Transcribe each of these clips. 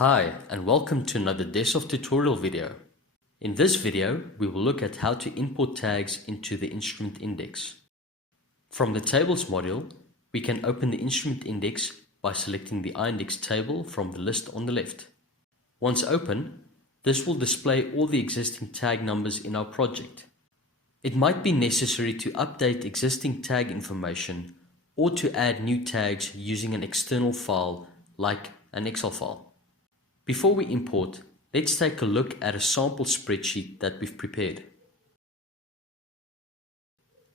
Hi, and welcome to another DesSoft tutorial video. In this video, we will look at how to import tags into the instrument index. From the Tables module, we can open the instrument index by selecting the index table from the list on the left. Once open, this will display all the existing tag numbers in our project. It might be necessary to update existing tag information or to add new tags using an external file like an Excel file. Before we import, let's take a look at a sample spreadsheet that we've prepared.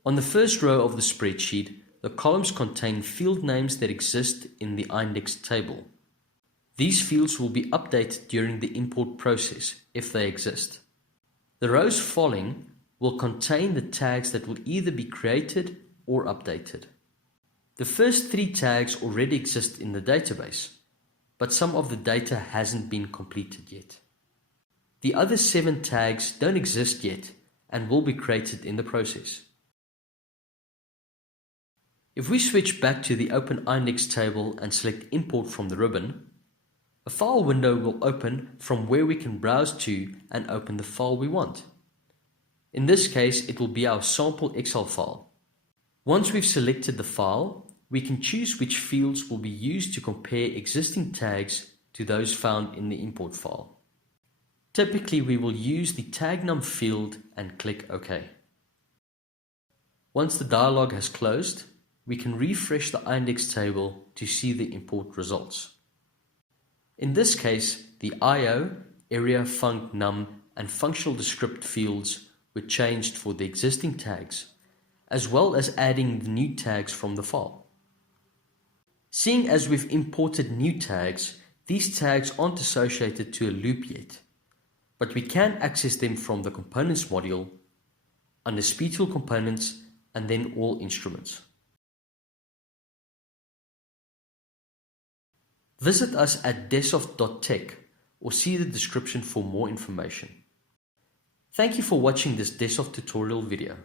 On the first row of the spreadsheet, the columns contain field names that exist in the index table. These fields will be updated during the import process if they exist. The rows following will contain the tags that will either be created or updated. The first 3 tags already exist in the database, but some of the data hasn't been completed yet. The other 7 tags don't exist yet and will be created in the process. If we switch back to the Open Index table and select Import from the ribbon, a file window will open from where we can browse to and open the file we want. In this case, it will be our sample Excel file. Once we've selected the file, we can choose which fields will be used to compare existing tags to those found in the import file. Typically, we will use the tag num field and click OK. Once the dialog has closed, we can refresh the index table to see the import results. In this case, the IO, area, func, num, and functional descript fields were changed for the existing tags, as well as adding the new tags from the file. Seeing as we've imported new tags, these tags aren't associated to a loop yet, but we can access them from the Components module, under Speed Tool Components, and then All Instruments. Visit us at DesSoft.tech or see the description for more information. Thank you for watching this DesSoft tutorial video.